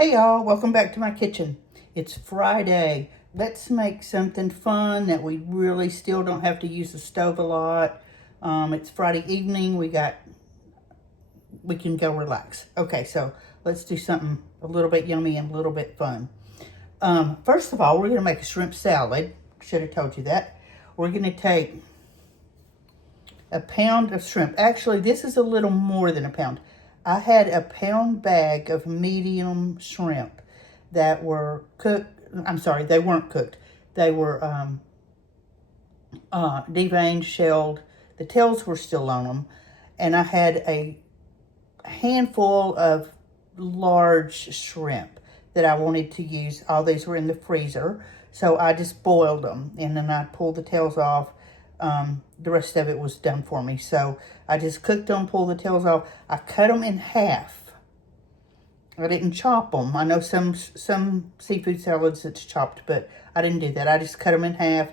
Hey y'all, welcome back to my kitchen. It's Friday. Let's make something fun that we really still don't have to use the stove a lot. It's Friday evening. We can go relax. Okay, so let's do something a little bit yummy and a little bit fun. First of all, we're gonna make a shrimp salad. Should have told you that. We're gonna take a pound of shrimp. Actually, this is a little more than a pound. I had a pound bag of medium shrimp that were cooked. I'm sorry, they weren't cooked. They were deveined, shelled. The tails were still on them. And I had a handful of large shrimp that I wanted to use. All these were in the freezer. So I just boiled them and then I pulled the tails off. The rest of it was done for me. So I just cooked them, pulled the tails off. I cut them in half. I didn't chop them. I know some seafood salads it's chopped, but I didn't do that. I just cut them in half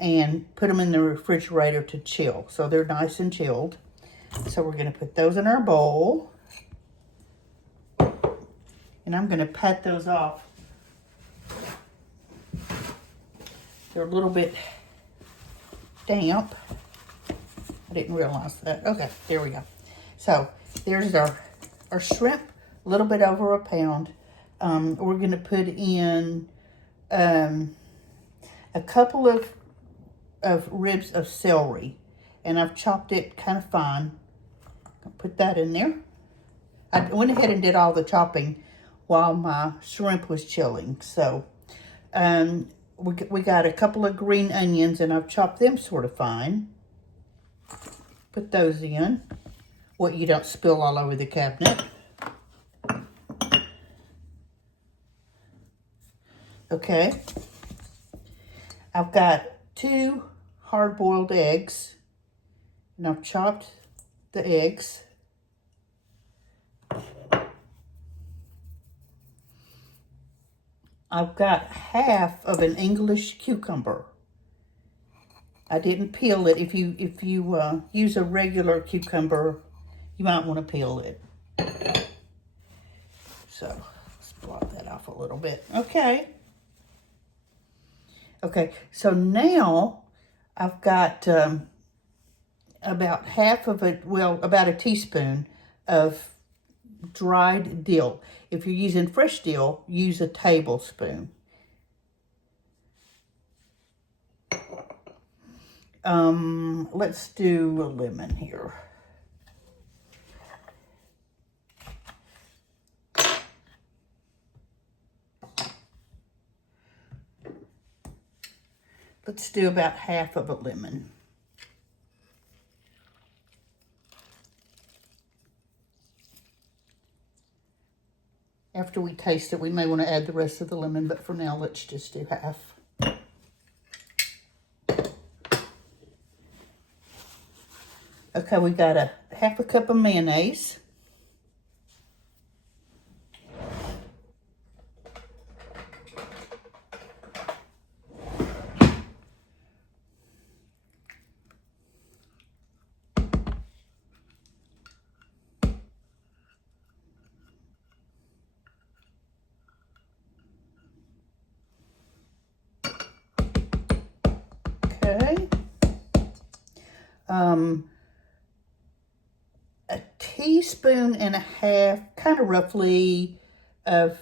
and put them in the refrigerator to chill. So they're nice and chilled. So we're going to put those in our bowl. And I'm going to pat those off. They're a little bit damp. I didn't realize that. Okay, there we go. So there's our shrimp, a little bit over a pound. We're going to put in a couple of ribs of celery, and I've chopped it kind of fine. I'll put that in there. I went ahead and did all the chopping while my shrimp was chilling. So we got a couple of green onions, and I've chopped them sort of fine. Put those in. What you don't spill all over the cabinet. Okay. I've got 2 hard-boiled eggs, and I've chopped the eggs. I've got half of an English cucumber. I didn't peel it. If you use a regular cucumber, you might want to peel it. So let's blot that off a little bit. Okay. Okay, so now I've got about about a teaspoon of dried dill. If you're using fresh dill, use a tablespoon. Let's do a lemon here. Let's do about half of a lemon. After we taste it, we may want to add the rest of the lemon, but for now, let's just do half. Okay, we got a half a cup of mayonnaise. Okay. A teaspoon and a half, kind of roughly, of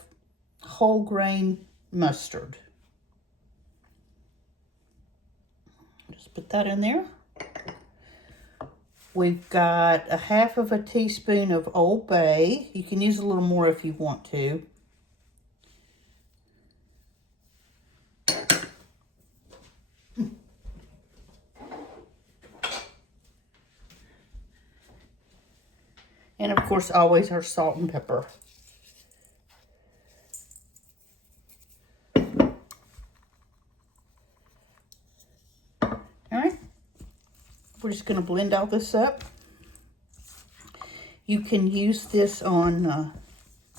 whole grain mustard. Just put that in there. We've got a half of a teaspoon of Old Bay. You can use a little more if you want to. And of course, always our salt and pepper. All right. We're just going to blend all this up. You can use this on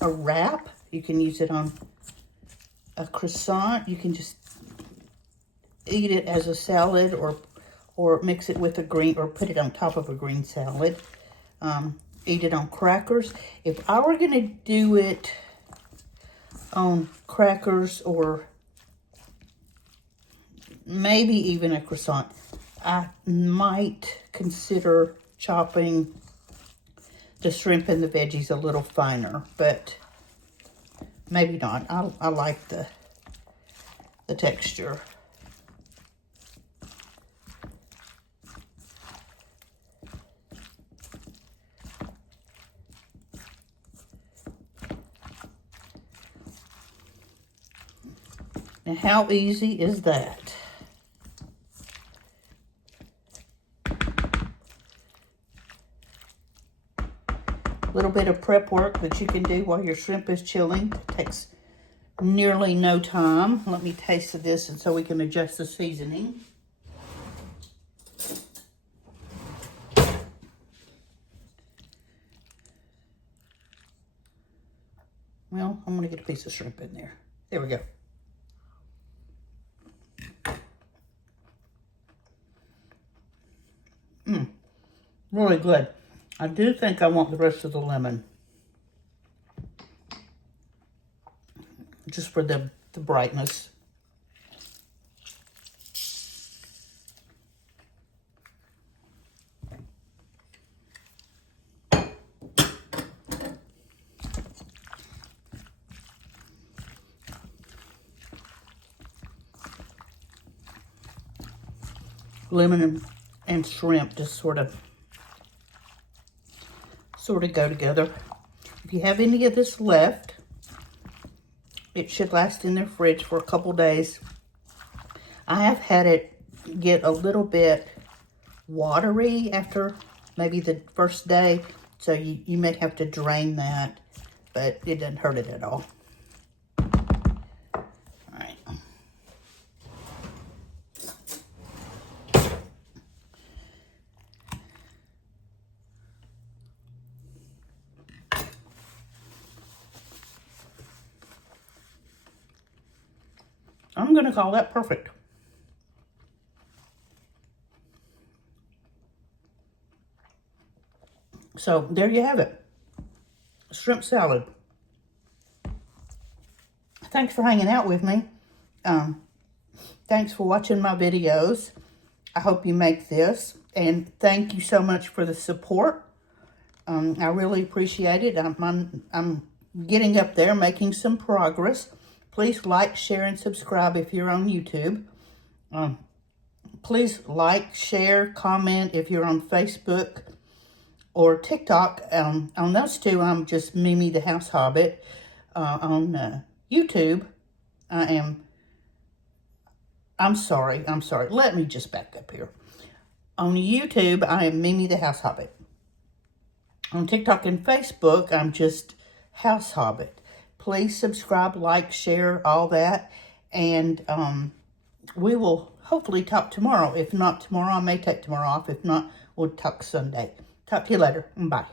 a wrap. You can use it on a croissant. You can just eat it as a salad or mix it with a green, or put it on top of a green salad. Eat it on crackers. If I were going to do it on crackers or maybe even a croissant. I might consider chopping the shrimp and the veggies a little finer, but maybe not. I like the texture. Now, how easy is that? A little bit of prep work that you can do while your shrimp is chilling. It takes nearly no time. Let me taste this and so we can adjust the seasoning. Well, I'm going to get a piece of shrimp in there. There we go. Really good. I do think I want the rest of the lemon. Just for the brightness. Lemon and shrimp just sort of go together. If you have any of this left, it should last in the fridge for a couple days. I have had it get a little bit watery after maybe the first day, so you may have to drain that, but it doesn't hurt it at all. All right. I'm going to call that perfect. So there you have it. Shrimp salad. Thanks for hanging out with me. Thanks for watching my videos. I hope you make this. And thank you so much for the support. I really appreciate it. I'm getting up there, making some progress. Please like, share, and subscribe if you're on YouTube. Please like, share, comment if you're on Facebook or TikTok. On those two, I'm just Mimi the House Hobbit. On YouTube, I'm sorry. Let me just back up here. On YouTube, I am Mimi the House Hobbit. On TikTok and Facebook, I'm just House Hobbit. Please subscribe, like, share, all that. And we will hopefully talk tomorrow. If not tomorrow, I may take tomorrow off. If not, we'll talk Sunday. Talk to you later. Bye.